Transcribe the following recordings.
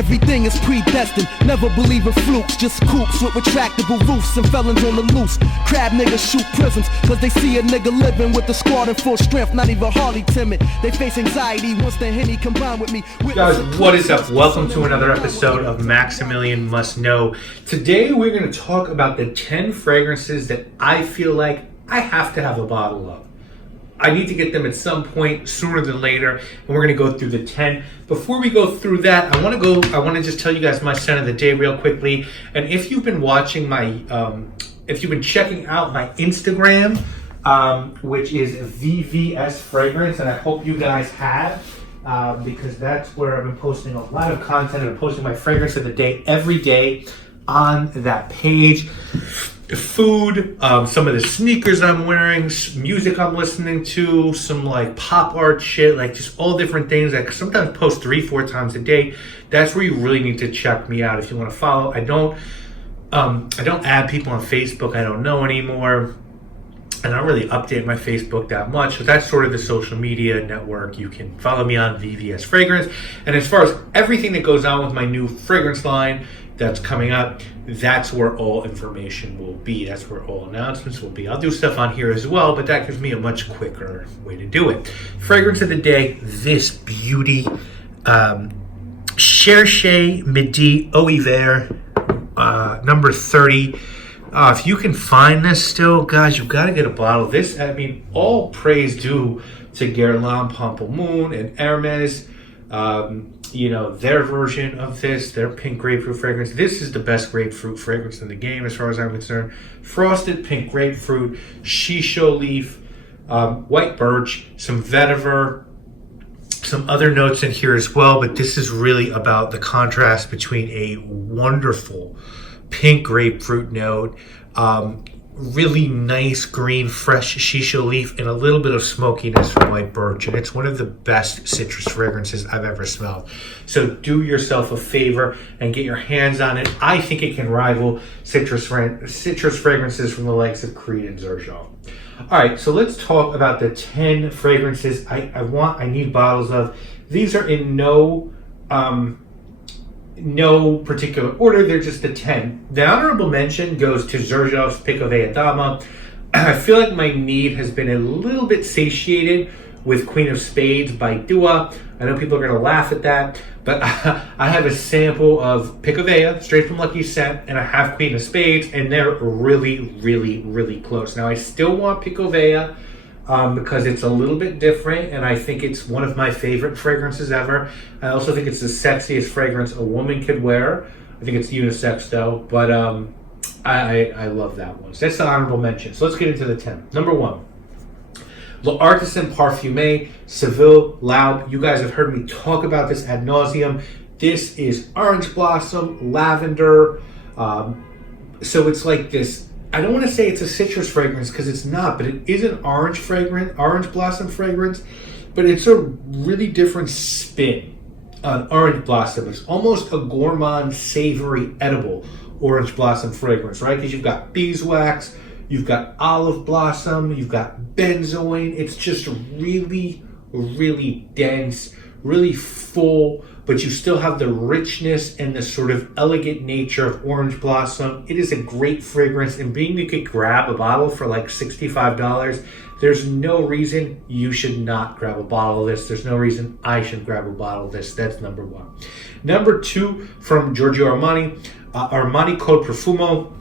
Everything is predestined, never believe in flukes. Just coops with retractable roofs and felons on the loose. Crab niggas shoot prisons, cause they see a nigga living with the squad in full strength, not even hardly timid. They face anxiety once the Henny combined with me. Guys, what is up? Welcome to another episode of Maximilian Must Know. Today we're going to talk about the 10 fragrances that I feel like I have to have a bottle of. I need to get them at some point sooner than later, and we're going to go through the 10. Before we go through that, I want to just tell you guys my scent of the day real quickly. And if you've been watching if you've been checking out my Instagram, which is VVS Fragrance, and I hope you guys have, because that's where I've been posting a lot of content. I'm posting my fragrance of the day every day on that page. Food, some of the sneakers I'm wearing, music I'm listening to, some like pop art shit, like just all different things. I sometimes post 3-4 times a day. That's where you really need to check me out if you want to follow. I don't add people on Facebook I don't know anymore. I don't really update my Facebook that much. So that's sort of the social media network. You can follow me on VVS Fragrance. And as far as everything that goes on with my new fragrance line that's coming up, that's where all information will be. That's where all announcements will be. I'll do stuff on here as well, but that gives me a much quicker way to do it. Fragrance of the day, this beauty, Cherche Midi Eau Hiver, number 30. If you can find this still, guys, you've got to get a bottle of this. I mean, all praise due to Guerlain Pamplemousse and Hermes. Their version of this, their pink grapefruit fragrance. This is the best grapefruit fragrance in the game as far as I'm concerned. Frosted pink grapefruit, shisho leaf, white birch, some vetiver, some other notes in here as well, but this is really about the contrast between a wonderful pink grapefruit note, really nice green fresh shisho leaf, and a little bit of smokiness from white birch, and it's one of the best citrus fragrances I've ever smelled. So do yourself a favor and get your hands on it. I think it can rival citrus fragrances from the likes of Creed and Xerjoff. All right, so let's talk about the 10 fragrances I need bottles of. These are in no particular order, they're just the 10. The honorable mention goes to Xerjoff's Picovea Dama. I feel like my need has been a little bit satiated with Queen of Spades by Dua. I know people are going to laugh at that, but I have a sample of Picovea, straight from Lucky Scent, and I have Queen of Spades, and they're really, really, really close. Now, I still want Picovea, because it's a little bit different, and I think it's one of my favorite fragrances ever. I also think it's the sexiest fragrance a woman could wear. I think it's unisex though, but I love that one. So that's the honorable mention. So let's get into the 10. Number 1, L'Artisan Parfumé Seville Laube. You guys have heard me talk about this ad nauseum. This is orange blossom, lavender. So it's like this. I don't want to say it's a citrus fragrance because it's not, but it is an orange blossom fragrance, but it's a really different spin on orange blossom. It's almost a gourmand, savory, edible orange blossom fragrance, right? Because you've got beeswax, you've got olive blossom, you've got benzoin. It's just really, really dense, really full, but you still have the richness and the sort of elegant nature of orange blossom. It is a great fragrance, and being you could grab a bottle for like $65, there's no reason you should not grab a bottle of this. There's no reason I should grab a bottle of this. That's number 1. Number 2, from Giorgio Armani, Armani Code Profumo.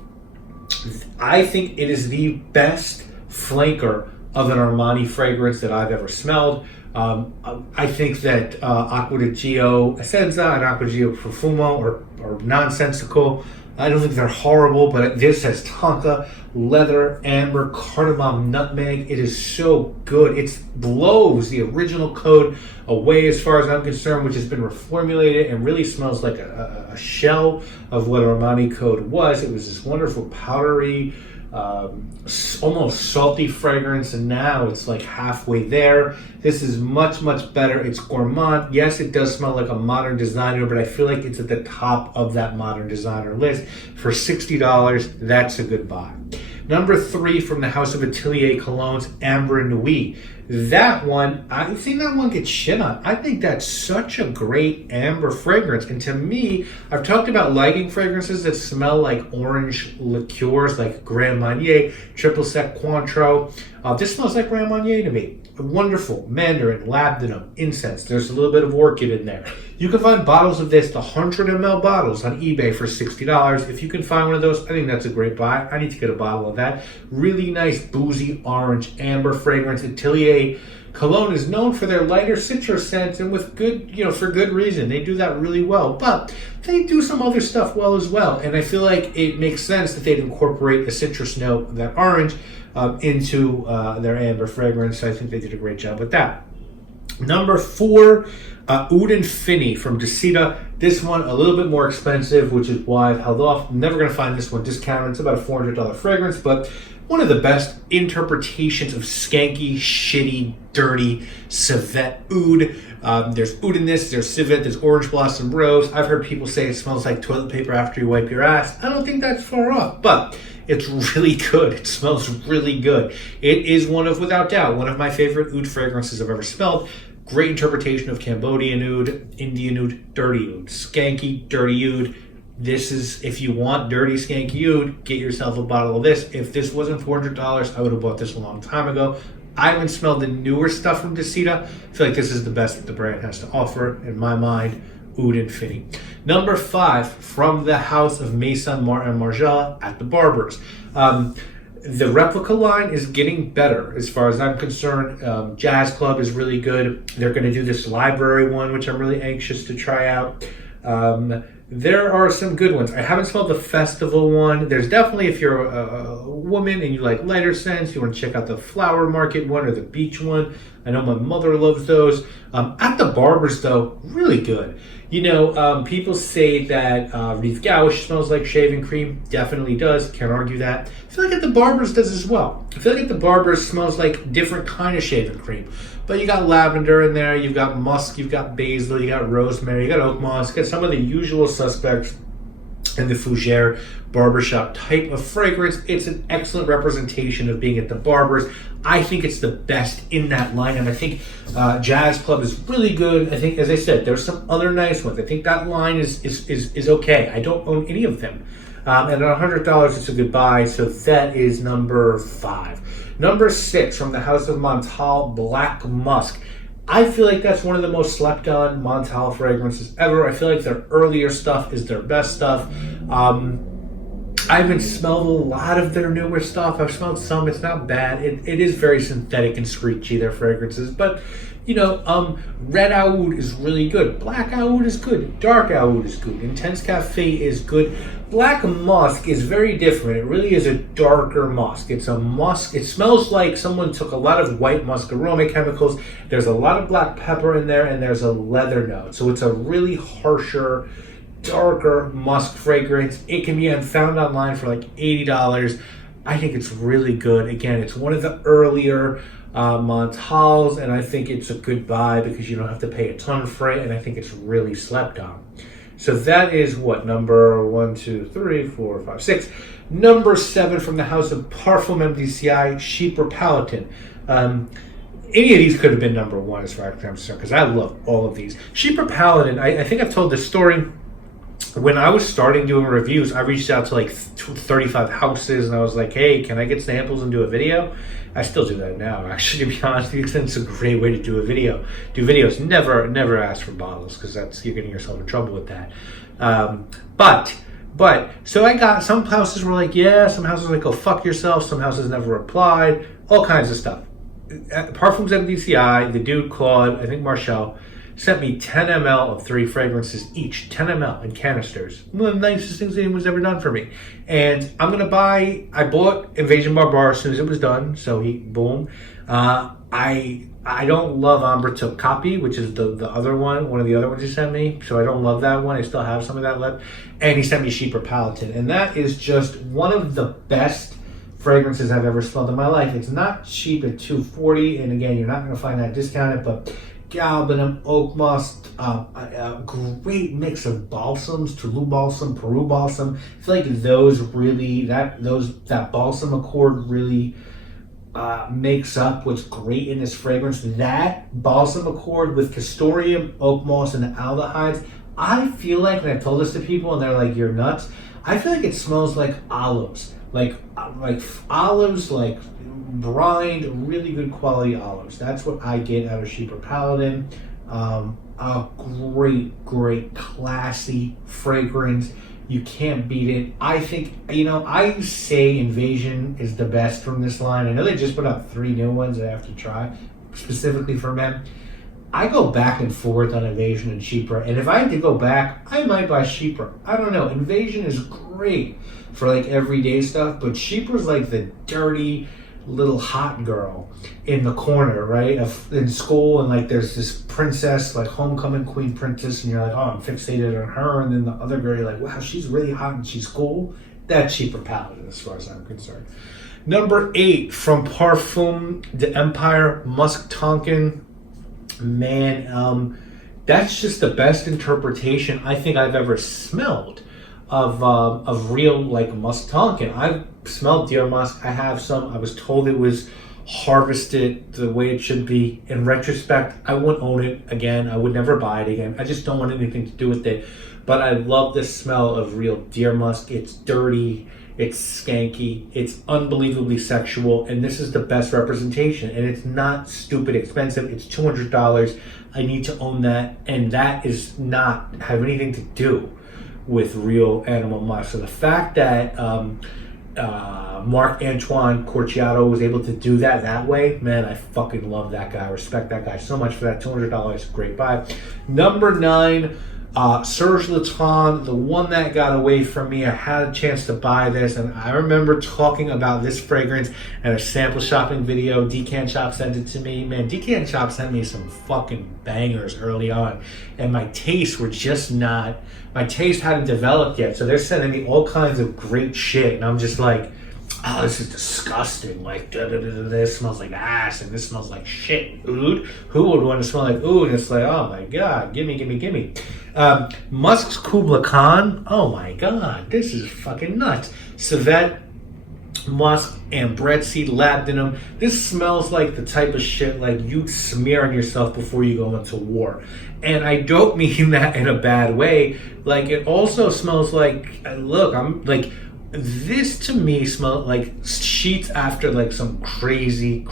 I think it is the best flanker of an Armani fragrance that I've ever smelled. I think that Acqua di Gio Essenza and Acqua di Gio Profumo are nonsensical. I don't think they're horrible, but this has tonka, leather, amber, cardamom, nutmeg. It is so good. It blows the original code away as far as I'm concerned, which has been reformulated and really smells like a shell of what Armani Code was. It was this wonderful powdery, almost salty fragrance, and now it's like halfway there. This is much, much better. It's gourmand. Yes, it does smell like a modern designer, but I feel like it's at the top of that modern designer list. For $60, that's a good buy. Number 3 from the House of Atelier Colognes, Amber Nuit. That one, I've seen that one get shit on. I think that's such a great amber fragrance. And to me, I've talked about lighting fragrances that smell like orange liqueurs, like Grand Marnier, Triple Sec Cointreau. This smells like Grand Marnier to me. Wonderful. Mandarin, labdanum, incense. There's a little bit of orchid in there. You can find bottles of this, the 100 ml bottles, on eBay for $60. If you can find one of those, I think that's a great buy. I need to get a bottle of that. Really nice, boozy, orange, amber fragrance. Atelier Cologne is known for their lighter citrus scents, and with good, for good reason. They do that really well, but they do some other stuff well as well. And I feel like it makes sense that they'd incorporate a citrus note, that orange, into their amber fragrance. I think they did a great job with that. Number 4, Oud and Finny from Decida. This one a little bit more expensive, which is why I've held off. I'm never going to find this one discounted. It's about a $400 fragrance, but one of the best interpretations of skanky, shitty, dirty civet oud. There's oud in this, there's civet, there's orange blossom rose. I've heard people say it smells like toilet paper after you wipe your ass. I don't think that's far off, but it's really good. It smells really good. It is without doubt, one of my favorite oud fragrances I've ever smelled. Great interpretation of Cambodian oud, Indian oud, dirty oud, skanky, dirty oud. This is, if you want dirty, skanky oud, get yourself a bottle of this. If this wasn't $400, I would have bought this a long time ago. I haven't smelled the newer stuff from Decida. I feel like this is the best that the brand has to offer, in my mind. Oud and Finny. Number 5 from the House of Maison Martin Margiela at the Barbers. The replica line is getting better as far as I'm concerned. Jazz Club is really good. They're going to do this library one, which I'm really anxious to try out. There are some good ones. I haven't smelled the festival one. There's definitely, if you're a woman and you like lighter scents, you want to check out the flower market one or the beach one. I know my mother loves those. At the Barbers, though, really good. People say that Rive Gauche smells like shaving cream. Definitely does. Can't argue that. I feel like at the Barbers does as well. I feel like at the Barbers smells like different kind of shaving cream. But you got lavender in there, you've got musk, you've got basil, you got rosemary, you got oak moss, you got some of the usual suspects in the fougere barbershop type of fragrance. It's an excellent representation of being at the Barbers. I think it's the best in that line, and I think Jazz Club is really good. I think, as I said, there's some other nice ones. I think that line is okay. I don't own any of them. And at $100, it's a good buy, so that is number 5. Number 6 from the House of Montal, Black Musk. I feel like that's one of the most slept on Montal fragrances ever. I feel like their earlier stuff is their best stuff. I haven't smelled a lot of their newer stuff. I've smelled some. It's not bad. It is very synthetic and screechy, their fragrances. But, red oud is really good. Black oud is good. Dark oud is good. Intense Cafe is good. Black musk is very different. It really is a darker musk. It's a musk. It smells like someone took a lot of white musk aroma chemicals. There's a lot of black pepper in there, and there's a leather note. So it's a really harsher, darker musk fragrance. It can be found online for like $80. I think it's really good. Again, it's one of the earlier Montals, and I think it's a good buy because you don't have to pay a ton for it, and I think it's really slept on. So that is number 1, 2, 3, 4, 5, 6. Number 7 from the House of Parfum MDCI, Chypre Palatin. Any of these could have been number 1 as far as I'm concerned, because I love all of these. Chypre Palatin, I think I've told this story. When I was starting doing reviews, I reached out to like 35 houses, and I was like, hey, can I get samples and do a video? I still do that now, actually, to be honest with you. It's a great way to do a video. Do videos. Never ask for bottles, because you're getting yourself in trouble with that. But so I got, some houses were like, yeah, some houses were like, go fuck yourself, some houses never replied, all kinds of stuff. At Parfums MDCI, the dude Claude, I think Marshall, sent me 10 ml of 3 fragrances each, 10 ml in canisters. One of the nicest things anyone's ever done for me. And I bought Invasion Barbar as soon as it was done, so boom. I don't love Amber Took Copy, which is the other one of the other ones he sent me, so I don't love that one. I still have some of that left. And he sent me Chypre Palatin, and that is just one of the best fragrances I've ever smelled in my life. It's not cheap at $240, and again, you're not going to find that discounted, but galbanum, oak moss, a great mix of balsams, Toulouse balsam, Peru balsam. I feel like those really, that balsam accord really makes up what's great in this fragrance. That balsam accord with castoreum, oak moss, and the aldehydes. I feel like, and I've told this to people, and they're like, "You're nuts." I feel like it smells like olives, like olives, like brined, really good quality olives. That's what I get out of Sheep or Paladin. A great, classy fragrance. You can't beat it. I think, I say Invasion is the best from this line. I know they just put out 3 new ones that I have to try, specifically for men. I go back and forth on Invasion and Sheeper, and if I had to go back, I might buy Sheeper. I don't know. Invasion is great for like everyday stuff, but Sheeper's like the dirty little hot girl in the corner, right? In school, and like there's this princess, like homecoming queen princess, and you're like, oh, I'm fixated on her, and then the other girl, you're like, wow, she's really hot and she's cool. That's Sheeper Paladin as far as I'm concerned. Number 8 from Parfum de Empire, Musk Tonkin. Man, that's just the best interpretation I think I've ever smelled of real like musk tonkin. I've smelled deer musk. I have some. I was told it was harvested the way it should be. In retrospect, I wouldn't own it again. I would never buy it again. I just don't want anything to do with it. But I love the smell of real deer musk. It's dirty. It's skanky. It's unbelievably sexual. And this is the best representation. And it's not stupid expensive. It's $200. I need to own that. And that is not have anything to do with real animal musk. So the fact that Marc Antoine Corciato was able to do that way, man, I fucking love that guy. I respect that guy so much for that. $200, great buy. Number 9, Serge Lutron, the one that got away from me. I had a chance to buy this, and I remember talking about this fragrance at a sample shopping video. Decant Shop sent it to me. Man, Decant Shop sent me some fucking bangers early on, and my tastes were just not, my taste hadn't developed yet, so they're sending me all kinds of great shit, and I'm just like, oh, this is disgusting. Like, this smells like ass, and this smells like shit. Ood? Who would want to smell like ood? And it's like, oh my god, gimme. Musk's Kubla Khan. Oh my god, this is fucking nuts. Civet, musk, and bread seed labdanum. This smells like the type of shit like you smear on yourself before you go into war. And I don't mean that in a bad way. Like, it also smells like, look, I'm like, this to me smelled like sheets after like some crazy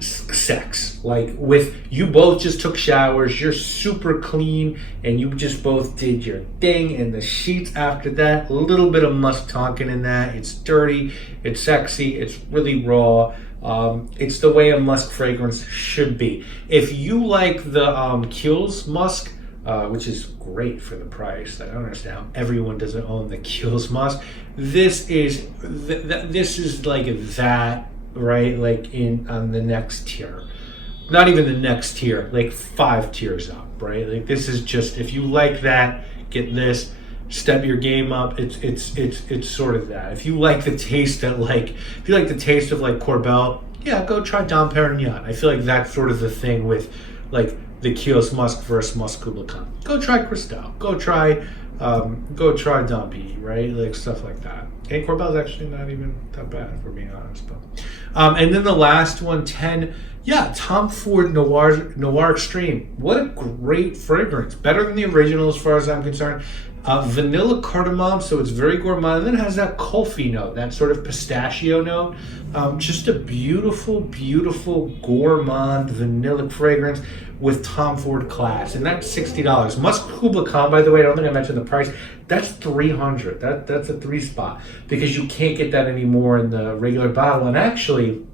sex. Like, with you both just took showers, you're super clean, and you just both did your thing, and the sheets after that, a little bit of musk tonkin in that. It's dirty, it's sexy, it's really raw. It's the way a musk fragrance should be. If you like the Kiehl's musk, which is great for the price. I don't understand how everyone doesn't own the Kiehl's musk. This is this is like that, right? Like on the next tier, not even the next tier, like 5 tiers up, right? Like, this is just, if you like that, get this. Step your game up. It's sort of that. If you like the taste that if you like the taste of like Corbel, yeah, go try Dom Perignon. I feel like that's sort of the thing with like the Kiehl's Musk versus Musk Kubla Khan. Go try Cristal. Go try Dom P, right? Like, stuff like that. And Corbel's actually not even that bad, if we're being honest. But and then the last one, 10, Tom Ford Noir Extreme. What a great fragrance. Better than the original as far as I'm concerned. Vanilla cardamom, so it's very gourmand, and then it has that coffee note, that sort of pistachio note. Just a beautiful gourmand vanilla fragrance with Tom Ford class, and that's $60. Musk Kubla Khan, by the way, I don't think I mentioned the price. That's $300. That's a 3 spot, because you can't get that anymore in the regular bottle. And actually,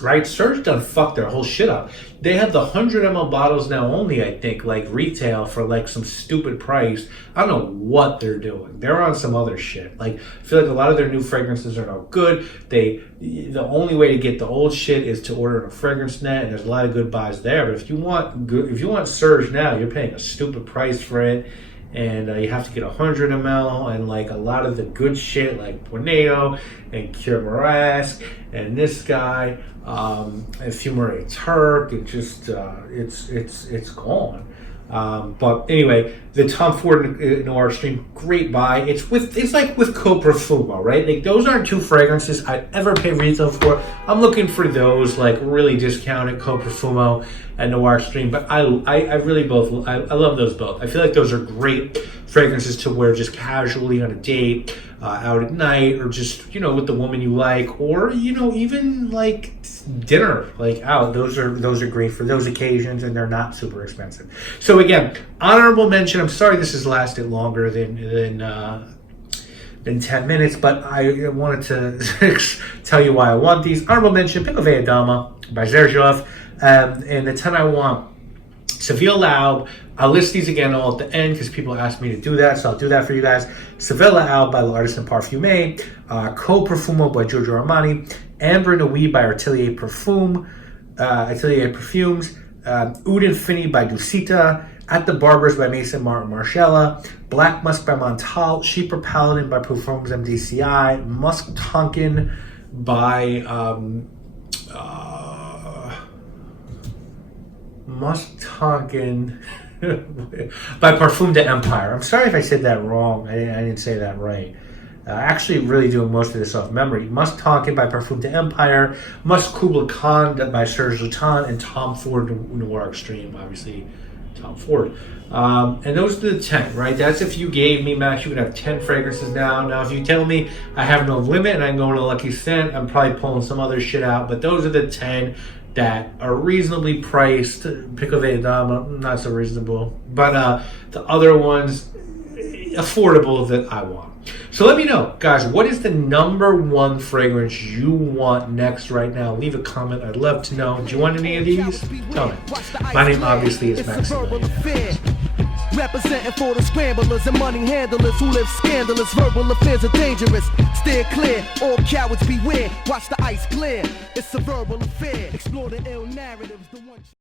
right, Surge done fucked their whole shit up. They have the 100 ml bottles now only, I think, like retail for like some stupid price. I don't know what they're doing. They're on some other shit. Like, I feel like a lot of their new fragrances are no good. The only way to get the old shit is to order in a fragrance net, and there's a lot of good buys there. But if you want Surge now, you're paying a stupid price for it. and you have to get 100 ml, and like a lot of the good shit like Tornado and Cure Morask and this guy, and Fumarate Turk, it just it's gone. But anyway, the Tom Ford Noir Stream, great buy. It's like with Co Profumo, right? Like those aren't two fragrances I'd ever pay retail for. I'm looking for those like really discounted Co Profumo and Noir Stream. But I really both I love those both. I feel like those are great fragrances to wear just casually on a date, out at night, or just with the woman you like, or even like dinner, like out. Those are great for those occasions, and they're not super expensive. So again, honorable mention. I'm sorry this has lasted longer than 10 minutes, but I wanted to tell you why I want these. Honorable mention: Pico Dama by Xerjoff, and the 10 I want: Seville Laub. I'll list these again all at the end because people asked me to do that, so I'll do that for you guys. Seville Laub by L'Artisan Parfumé, Co Profumo by Giorgio Armani, Ambre Nuit by Atelier Parfumes, Oud Infini by Dusita, At the Barbers by Mason Martin Margiela, Black Musk by Montal, Sheeper Paladin by Parfums MDCI, Musk Tonkin by Musk Tonkin by Parfum de Empire. I'm sorry if I said that wrong. I didn't say that right. Actually, really doing most of this off memory. Musk Tonkin by Parfum de Empire, Musk Kubla Khan by Serge Lutens, and Tom Ford Noir Extreme, obviously Tom Ford. And those are the 10, right? That's if you gave me, Max, you would have 10 fragrances now. Now, if you tell me I have no limit and I can go to Lucky Scent, I'm probably pulling some other shit out. But those are the 10 that are reasonably priced. Pico Dama, not so reasonable. But the other ones, affordable that I want. So let me know, guys, what is the number one fragrance you want next right now? Leave a comment. I'd love to know. Do you want any of these? Tell me. My name obviously is Maximilian. Representing for the scramblers and money handlers who live scandalous. Verbal affairs are dangerous. Steer clear, all cowards beware. Watch the ice clear. It's a verbal affair. Explore the ill narratives. The one